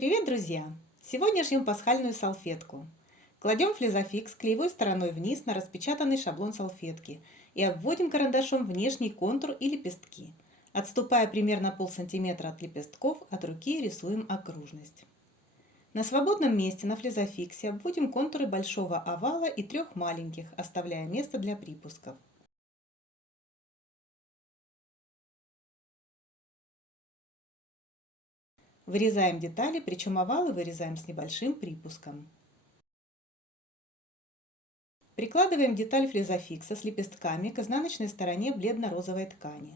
Привет, друзья! Сегодня шьем пасхальную салфетку. Кладем флизофикс клеевой стороной вниз на распечатанный шаблон салфетки и обводим карандашом внешний контур и лепестки. Отступая примерно полсантиметра от лепестков, от руки рисуем окружность. На свободном месте на флизофиксе обводим контуры большого овала и трех маленьких, оставляя место для припусков. Вырезаем детали, причем овалы вырезаем с небольшим припуском. Прикладываем деталь флизофикса с лепестками к изнаночной стороне бледно-розовой ткани.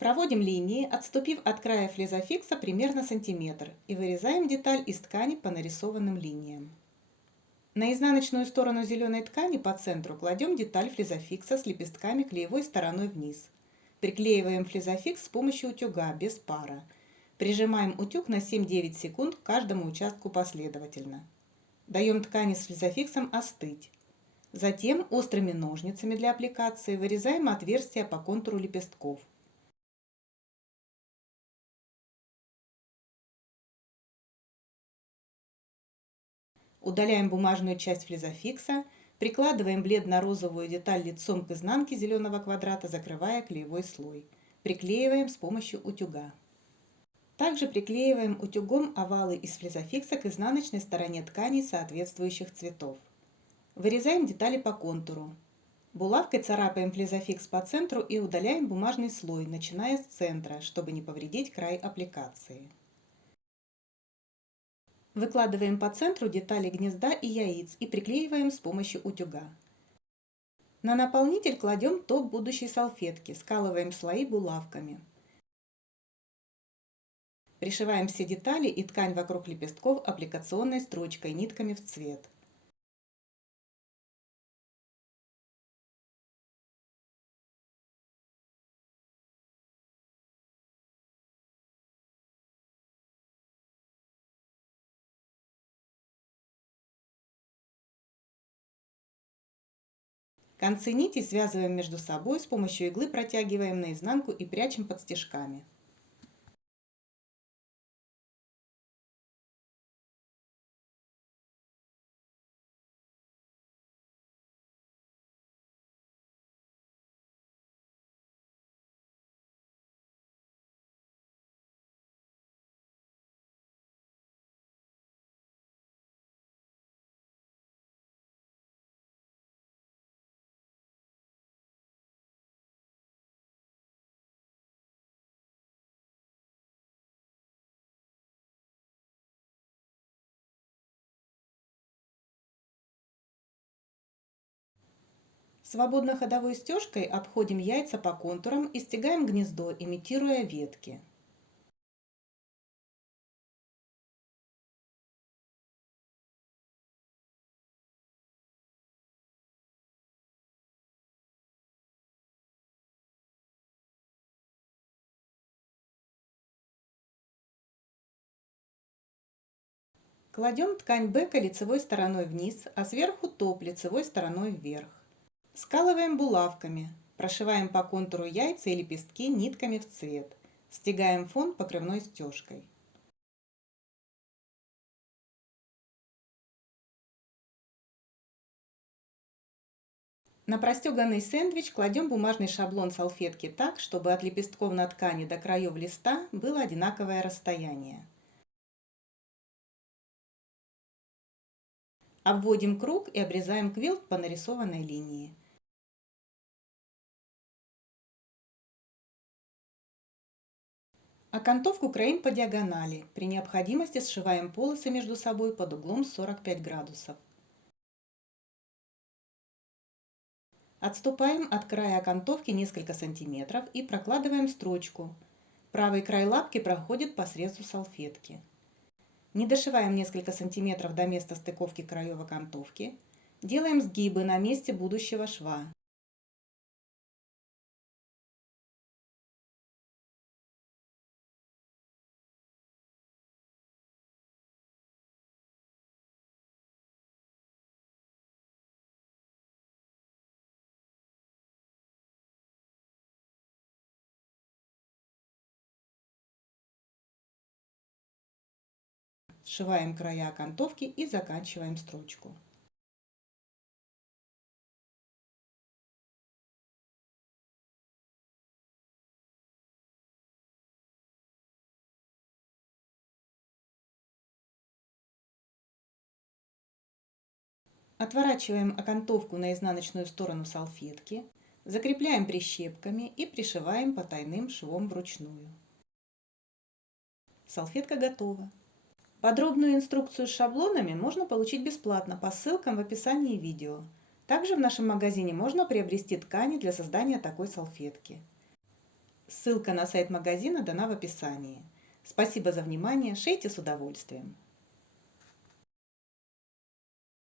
Проводим линии, отступив от края флизофикса примерно сантиметр, и вырезаем деталь из ткани по нарисованным линиям. На изнаночную сторону зеленой ткани по центру кладем деталь флизофикса с лепестками клеевой стороной вниз. Приклеиваем флизофикс с помощью утюга, без пара. Прижимаем утюг на 7-9 секунд к каждому участку последовательно. Даем ткани с флизофиксом остыть. Затем острыми ножницами для аппликации вырезаем отверстия по контуру лепестков. Удаляем бумажную часть флизофикса, прикладываем бледно-розовую деталь лицом к изнанке зеленого квадрата, закрывая клеевой слой. Приклеиваем с помощью утюга. Также приклеиваем утюгом овалы из флизофикса к изнаночной стороне тканей соответствующих цветов. Вырезаем детали по контуру. Булавкой царапаем флизофикс по центру и удаляем бумажный слой, начиная с центра, чтобы не повредить край аппликации. Выкладываем по центру детали гнезда и яиц и приклеиваем с помощью утюга. На наполнитель кладем топ будущей салфетки, скалываем слои булавками. Пришиваем все детали и ткань вокруг лепестков аппликационной строчкой нитками в цвет. Концы нитей связываем между собой, с помощью иглы протягиваем наизнанку и прячем под стежками. Свободно-ходовой стежкой обходим яйца по контурам и стягаем гнездо, имитируя ветки. Кладем ткань бэка лицевой стороной вниз, а сверху топ лицевой стороной вверх. Скалываем булавками, прошиваем по контуру яйца и лепестки нитками в цвет. Стягаем фон покрывной стежкой. На простеганный сэндвич кладем бумажный шаблон салфетки так, чтобы от лепестков на ткани до краев листа было одинаковое расстояние. Обводим круг и обрезаем квилт по нарисованной линии. Окантовку краим по диагонали. При необходимости сшиваем полосы между собой под углом 45 градусов. Отступаем от края окантовки несколько сантиметров и прокладываем строчку. Правый край лапки проходит по срезу салфетки. Не дошиваем несколько сантиметров до места стыковки краев окантовки. Делаем сгибы на месте будущего шва. Сшиваем края окантовки и заканчиваем строчку. Отворачиваем окантовку на изнаночную сторону салфетки, закрепляем прищепками и пришиваем потайным швом вручную. Салфетка готова. Подробную инструкцию с шаблонами можно получить бесплатно по ссылкам в описании видео. Также в нашем магазине можно приобрести ткани для создания такой салфетки. Ссылка на сайт магазина дана в описании. Спасибо за внимание, шейте с удовольствием!